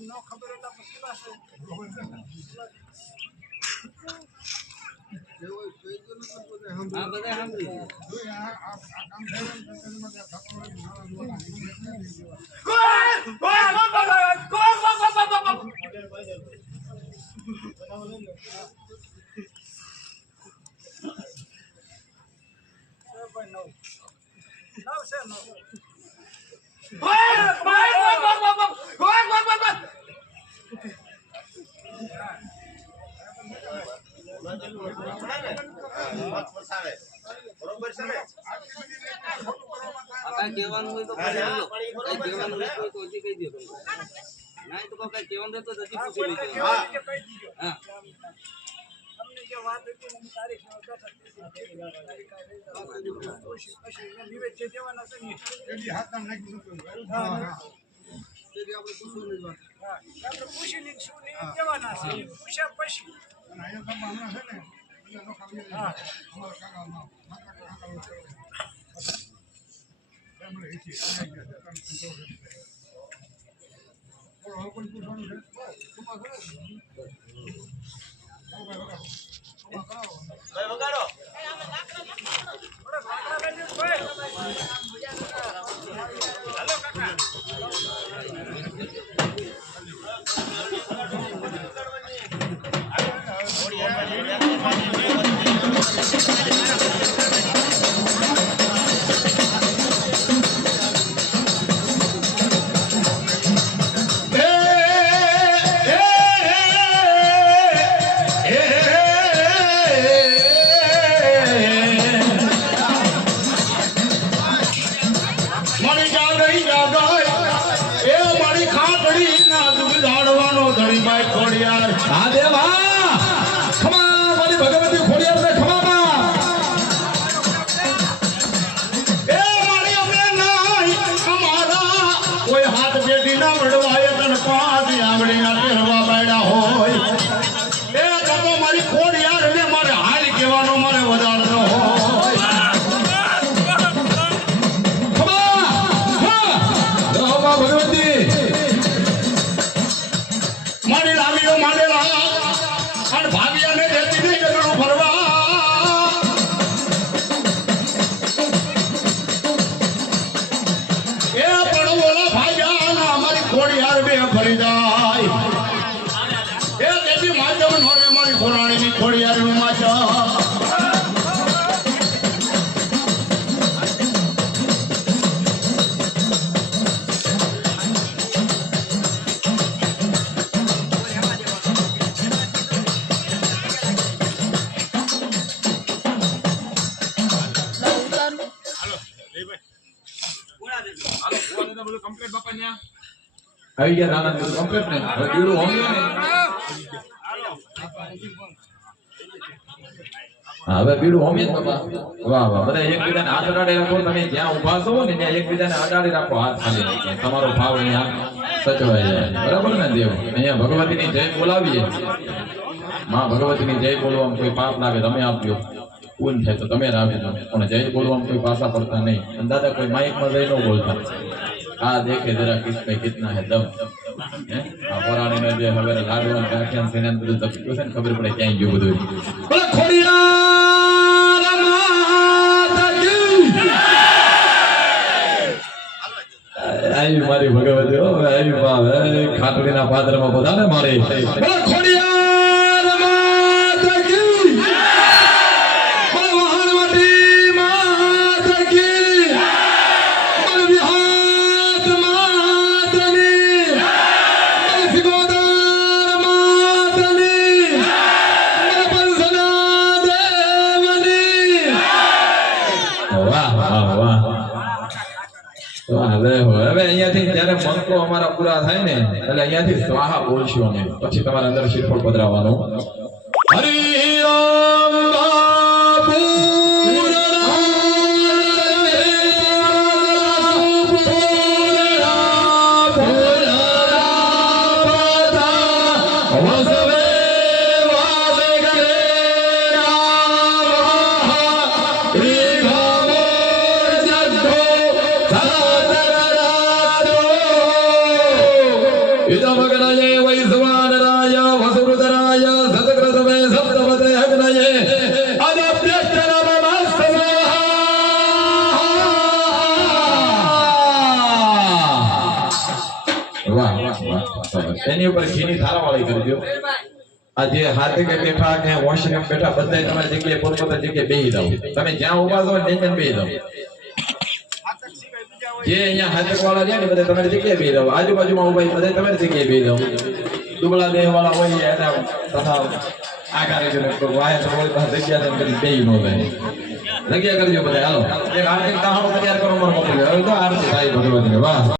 No ખબર હતા મુશ્કેલ છે હા બધા સાંભળી કેવાનું હોય તો કેવાનું હોય તો હજી કહી દો ના તો કઈ કેવાનું રહેતો હજી પૂછી લેજો હા તમને જે વાત હતી એની તારીખ નિવેદ જે દેવાના છે ને એની હાથમાં નાખી દો હા તેથી આપણે પૂછવું નહીં હા આપણે પૂછી લઈ શું નિવેદ દેવાના છે પૂછ્યા પછી અને અહીંયા તમે હમણાં છે ને એટલે લોકો હા અમારા કાકામાં આપણે એથી આવી ગયા છે તમે કોઈ પૂછવાનું છે વગાડો હાલો કાકા આવી ગયા નાના કમ્પ્લીટ ને બીડું હોમી ને હવે બીડું હોમી બાપા વાહ વાહ બધા એકબીજાને હાથ અડાડી રાખો તમે જ્યાં ઊભા છો ને ત્યાં એકબીજાને અડાડી રાખો હાથ ખાલી તમારો ભાવ અહીંયા સચવાઈ જાય બરાબર ને દેવ અહીંયા ભગવતીની જય બોલાવીએ માં ભગવતીની જય બોલવામાં કોઈ પાપ લાગે તમે આપજો પૂન થાય તો તમે રાખજો પણ જય બોલવામાં કોઈ પાસા પડતા નહીં દાદા કોઈ માઇકમાં જઈ ન બોલતા આ देखे जरा किसमें कितना है दम હે આ પોરાણીને જે હવે લાડવાનું ગાંઠિયા છે ને એમ બધું તપતું છે ને ખબર પડે ક્યાંય ગયું બધું બોલે ખોડિયાર માતા કી આવી મારી ભગવતી હો આવી માં ખાટડીના પાદરમાં બધાને મારી બોલે ખોડિયાર માતા કી બોલે વહાણવટી માતા કી બોલે વિહાત માતની બોલે સિગોદર માતની બોલે પંસના દેવની વાહ વાહ વાહ તો હવે અહીંયાથી જ્યારે મંત્રો અમારા પૂરા થાય ને એટલે અહીંયાથી સ્વાહા બોલશું અમે પછી તમારા અંદર શ્રીફળ પધરાવવાનું હરિ ઓમ इदमग्नये वैश्वानराय वसुरुदराय सतक्रतवे सप्तपते अग्नये अदभ्यश्च नमः वाह वाह वाह एनी ઉપર ઘીની થાળાવાળી કરજો આ જે હાથે કે બેઠા કે વોશરૂમ બેઠા બધાય તમારી જગ્યાએ પોતપોતાની જગ્યાએ બેહી જાવ તમે જ્યાં ઊભા છો નીચે બેહી જાવ જે અહીંયા હાથક વાળા છે ને બધા તમારી જગ્યાએ બેહી જાવ આજુબાજુમાં ઊભા બધા તમારી જગ્યાએ બેહી જાવ દુબળા દેહ વાળા હોય એના તથા આકારે જો તો વાય તો હોય તો જગ્યા તેમ કરી બેહી ન જાય જગ્યા કરજો બધા હાલો એક આરતી તાહણો તૈયાર કરો મારો મોકલ્યો હવે તો આરતી થાય ભગવતીને વાહ